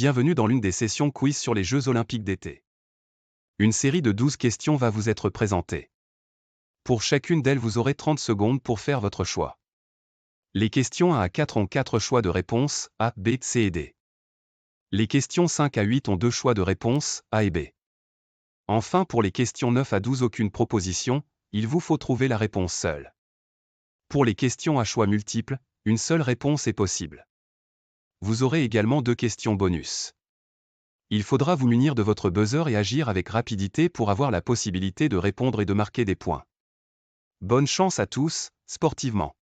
Bienvenue dans l'une des sessions quiz sur les Jeux Olympiques d'été. Une série de 12 questions va vous être présentée. Pour chacune d'elles, vous aurez 30 secondes pour faire votre choix. Les questions 1 à 4 ont 4 choix de réponse, A, B, C et D. Les questions 5 à 8 ont 2 choix de réponse, A et B. Enfin, pour les questions 9 à 12, aucune proposition, il vous faut trouver la réponse seule. Pour les questions à choix multiples, une seule réponse est possible. Vous aurez également 2 questions bonus. Il faudra vous munir de votre buzzer et agir avec rapidité pour avoir la possibilité de répondre et de marquer des points. Bonne chance à tous, sportivement.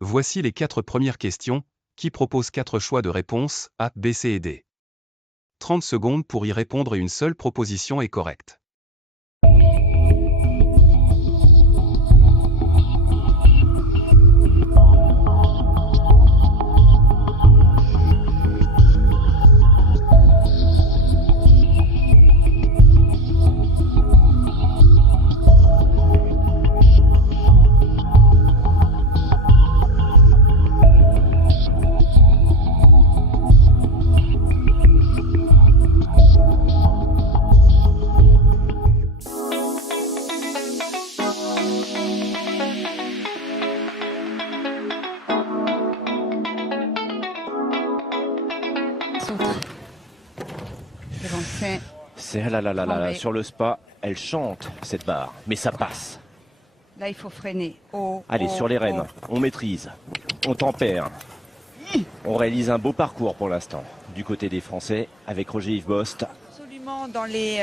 Voici les 4 premières questions, qui proposent 4 choix de réponse, A, B, C et D. 30 secondes pour y répondre et une seule proposition est correcte. C'est là, sur le spa, elle chante cette barre, mais ça passe. Là, il faut freiner. Allez, sur les rênes, on maîtrise, on tempère. On réalise un beau parcours pour l'instant, du côté des Français, avec Roger-Yves Bost. Absolument dans les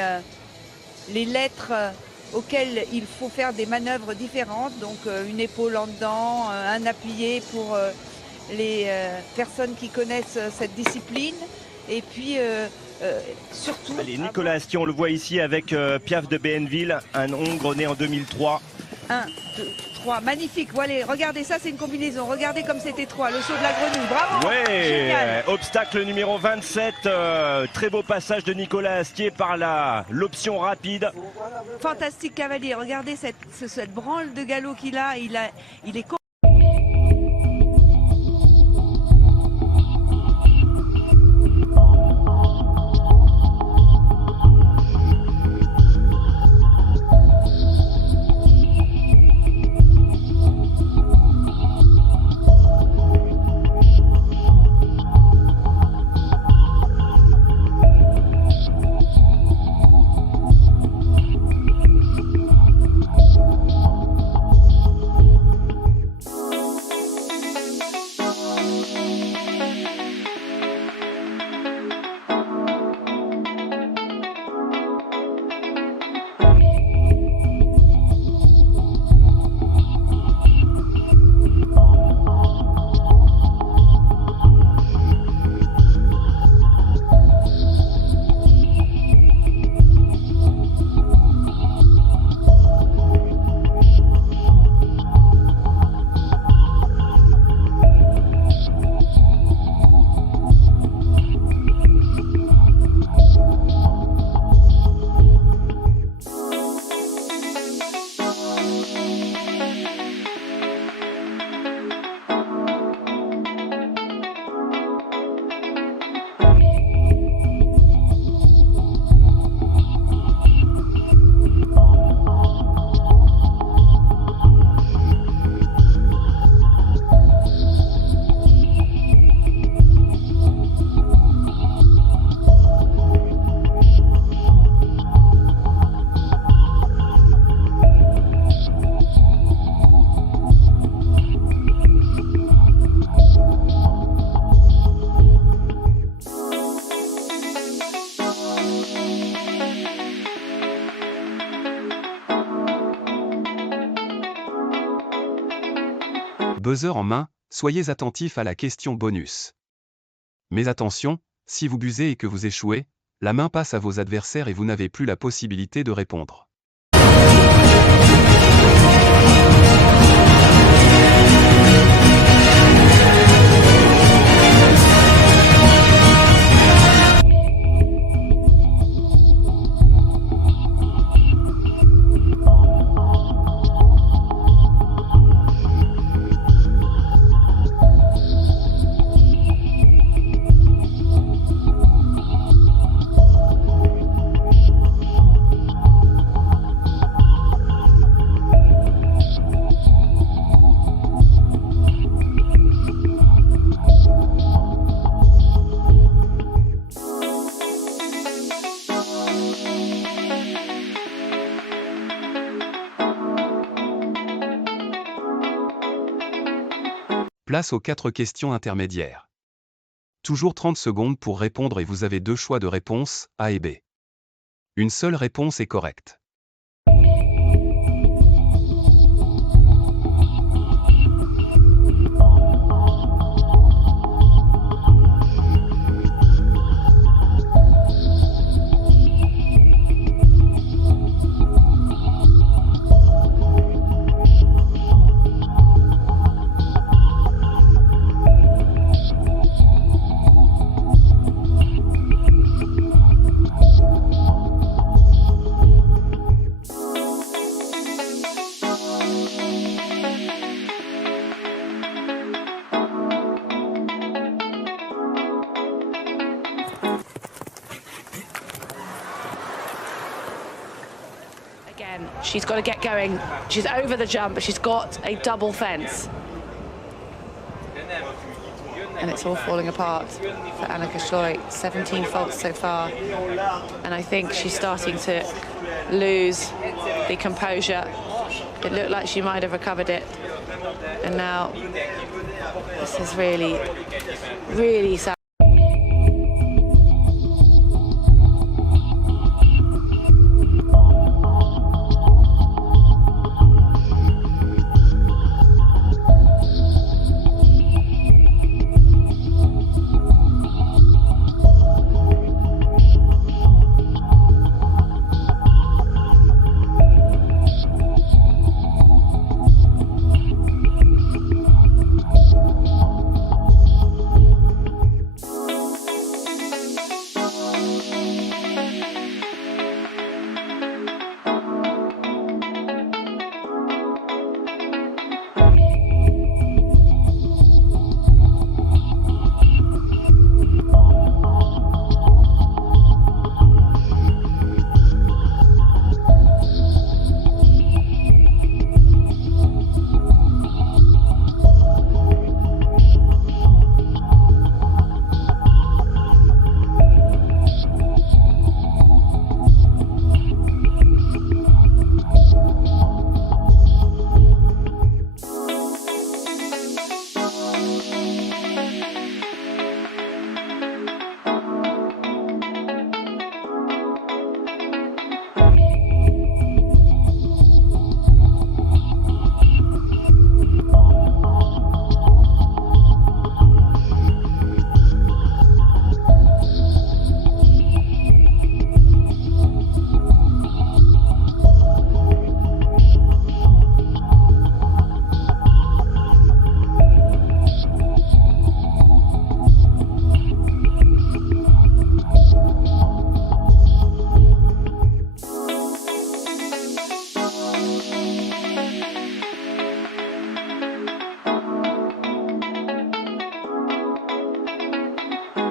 lettres auxquelles il faut faire des manœuvres différentes. Donc, une épaule en dedans, un appuyé pour les personnes qui connaissent cette discipline. Et puis, surtout... Allez, Nicolas Astier, on le voit ici avec Piaf de Béhenville, un Hongre né en 2003. 1, 2, 3, magnifique. Voilà, regardez, ça c'est une combinaison. Regardez comme c'est étroit, le saut de la grenouille. Bravo! Ouais, génial. Obstacle numéro 27, très beau passage de Nicolas Astier par l'option rapide. Fantastique cavalier, regardez cette branle de galop qu'il a, il est... Buzzer en main, soyez attentifs à la question bonus. Mais attention, si vous buzzez et que vous échouez, la main passe à vos adversaires et vous n'avez plus la possibilité de répondre. Place aux 4 questions intermédiaires. Toujours 30 secondes pour répondre et vous avez 2 choix de réponse, A et B. Une seule réponse est correcte. Again, she's got to get going. She's over the jump, but she's got a double fence. And it's all falling apart for Annika Schleut. 17 faults so far. And I think she's starting to lose the composure. It looked like she might have recovered it. And now this is really, really sad.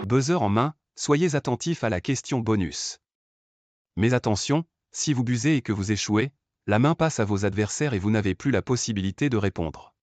Buzzer en main, soyez attentifs à la question bonus. Mais attention, si vous buzzez et que vous échouez, la main passe à vos adversaires et vous n'avez plus la possibilité de répondre.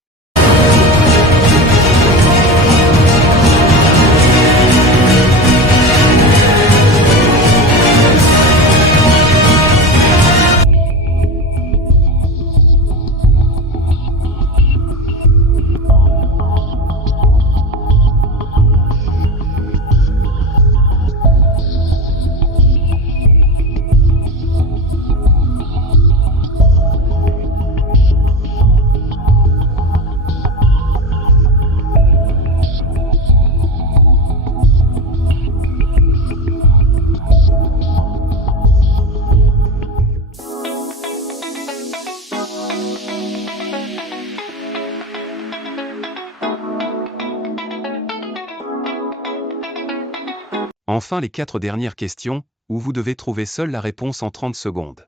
Enfin les 4 dernières questions, où vous devez trouver seule la réponse en 30 secondes.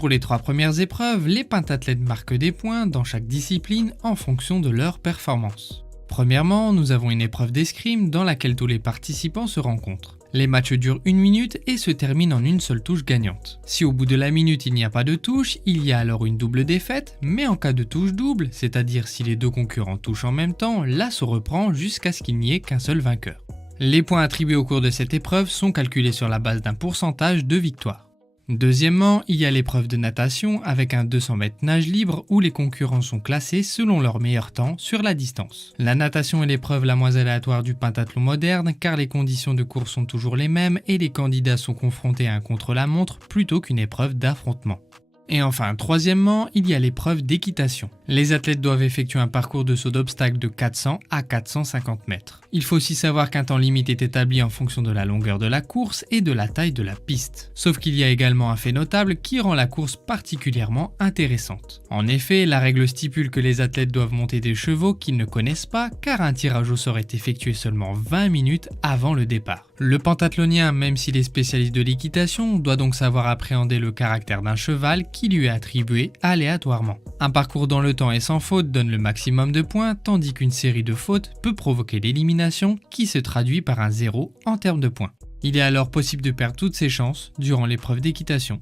Pour les 3 premières épreuves, les pentathlètes marquent des points dans chaque discipline en fonction de leur performance. Premièrement, nous avons une épreuve d'escrime dans laquelle tous les participants se rencontrent. Les matchs durent 1 minute et se terminent en une seule touche gagnante. Si au bout de la minute il n'y a pas de touche, il y a alors une double défaite, mais en cas de touche double, c'est-à-dire si les 2 concurrents touchent en même temps, là se reprend jusqu'à ce qu'il n'y ait qu'un seul vainqueur. Les points attribués au cours de cette épreuve sont calculés sur la base d'un pourcentage de victoire. Deuxièmement, il y a l'épreuve de natation avec un 200 mètres nage libre où les concurrents sont classés selon leur meilleur temps sur la distance. La natation est l'épreuve la moins aléatoire du pentathlon moderne car les conditions de course sont toujours les mêmes et les candidats sont confrontés à un contre-la-montre plutôt qu'une épreuve d'affrontement. Et enfin, troisièmement, il y a l'épreuve d'équitation. Les athlètes doivent effectuer un parcours de saut d'obstacle de 400 à 450 mètres. Il faut aussi savoir qu'un temps limite est établi en fonction de la longueur de la course et de la taille de la piste. Sauf qu'il y a également un fait notable qui rend la course particulièrement intéressante. En effet, la règle stipule que les athlètes doivent monter des chevaux qu'ils ne connaissent pas car un tirage au sort est effectué seulement 20 minutes avant le départ. Le pentathlonien, même s'il est spécialiste de l'équitation, doit donc savoir appréhender le caractère d'un cheval qui lui est attribué aléatoirement. Un parcours dans le temps et sans faute donne le maximum de points, tandis qu'une série de fautes peut provoquer l'élimination qui se traduit par un 0 en termes de points. Il est alors possible de perdre toutes ses chances durant l'épreuve d'équitation.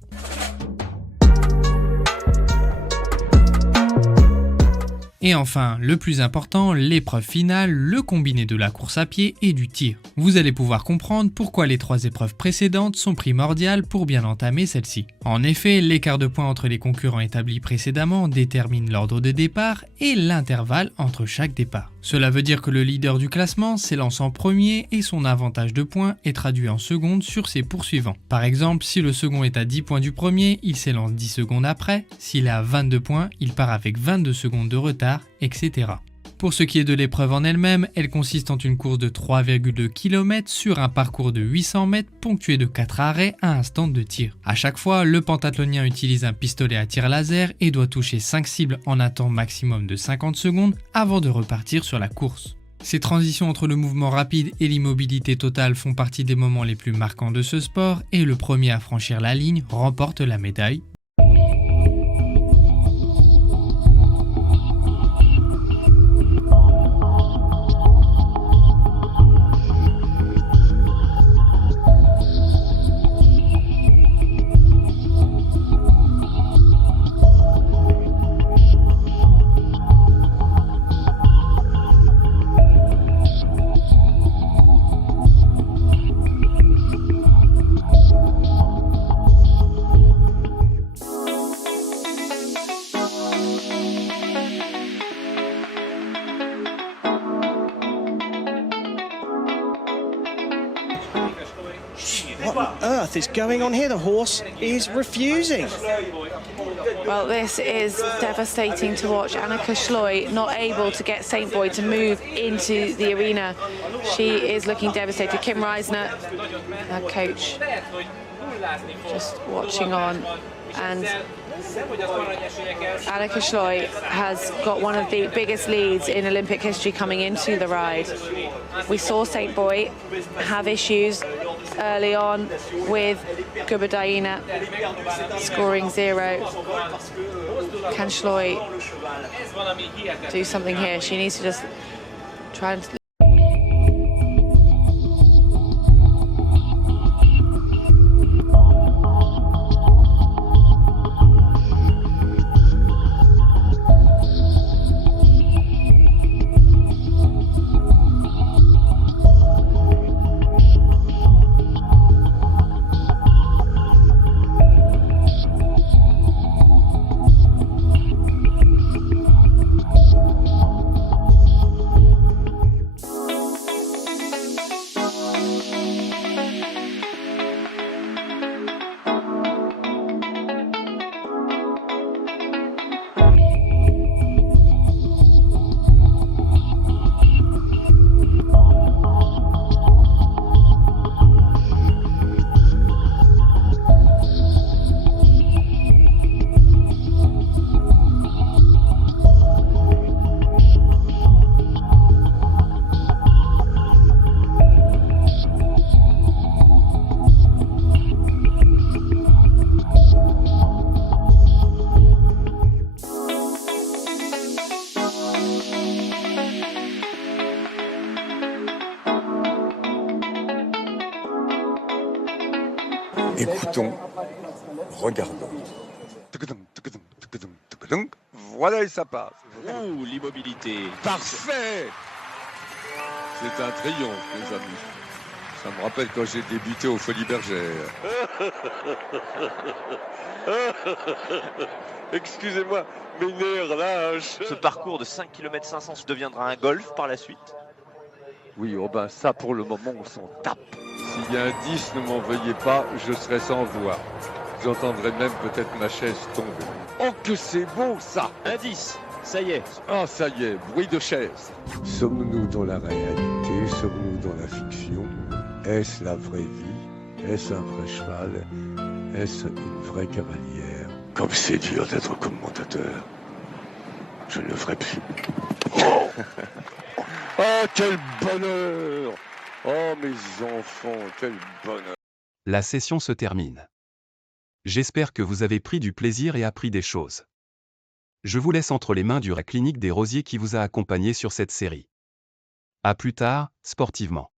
Et enfin, le plus important, l'épreuve finale, le combiné de la course à pied et du tir. Vous allez pouvoir comprendre pourquoi les 3 épreuves précédentes sont primordiales pour bien entamer celle-ci. En effet, l'écart de points entre les concurrents établis précédemment détermine l'ordre de départ et l'intervalle entre chaque départ. Cela veut dire que le leader du classement s'élance en premier et son avantage de points est traduit en secondes sur ses poursuivants. Par exemple, si le second est à 10 points du premier, il s'élance 10 secondes après, s'il est à 22 points, il part avec 22 secondes de retard, etc. Pour ce qui est de l'épreuve en elle-même, elle consiste en une course de 3,2 km sur un parcours de 800 mètres ponctué de 4 arrêts à un stand de tir. À chaque fois, le pentathlonien utilise un pistolet à tir laser et doit toucher 5 cibles en un temps maximum de 50 secondes avant de repartir sur la course. Ces transitions entre le mouvement rapide et l'immobilité totale font partie des moments les plus marquants de ce sport et le premier à franchir la ligne remporte la médaille. What on earth is going on here? The horse is refusing. Well, this is devastating to watch. Annika Schloy not able to get Saint Boy to move into the arena. She is looking devastated. Kim Reisner, her coach, just watching on. And Annika Schloy has got one of the biggest leads in Olympic history coming into the ride. We saw Saint Boy have issues early on with Gubadaina scoring 0. Can Schloy do something here? She needs to just try and... Écoutons, regardons. Voilà et ça passe. Ouh, l'immobilité. Parfait. C'est un triomphe, les amis. Ça me rappelle quand j'ai débuté aux Folies Bergères. Excusez-moi, mes nerfs lâchent. Ce parcours de 5 km 500 deviendra un golf par la suite. Oui, oh ben ça pour le moment on s'en tape. S'il y a un 10, ne m'en veuillez pas, je serai sans voix. Vous entendrez même peut-être ma chaise tomber. Oh que c'est beau ça. Un 10, ça y est. Ah ça y est, bruit de chaise. Sommes-nous dans la réalité? Sommes-nous dans la fiction? Est-ce la vraie vie? Est-ce un vrai cheval? Est-ce une vraie cavalière? Comme c'est dur d'être commentateur. Je ne le ferai plus. Oh, oh quel bonheur. Oh mes enfants, quel bonheur. La session se termine. J'espère que vous avez pris du plaisir et appris des choses. Je vous laisse entre les mains du clinique des Rosiers qui vous a accompagné sur cette série. À plus tard, sportivement.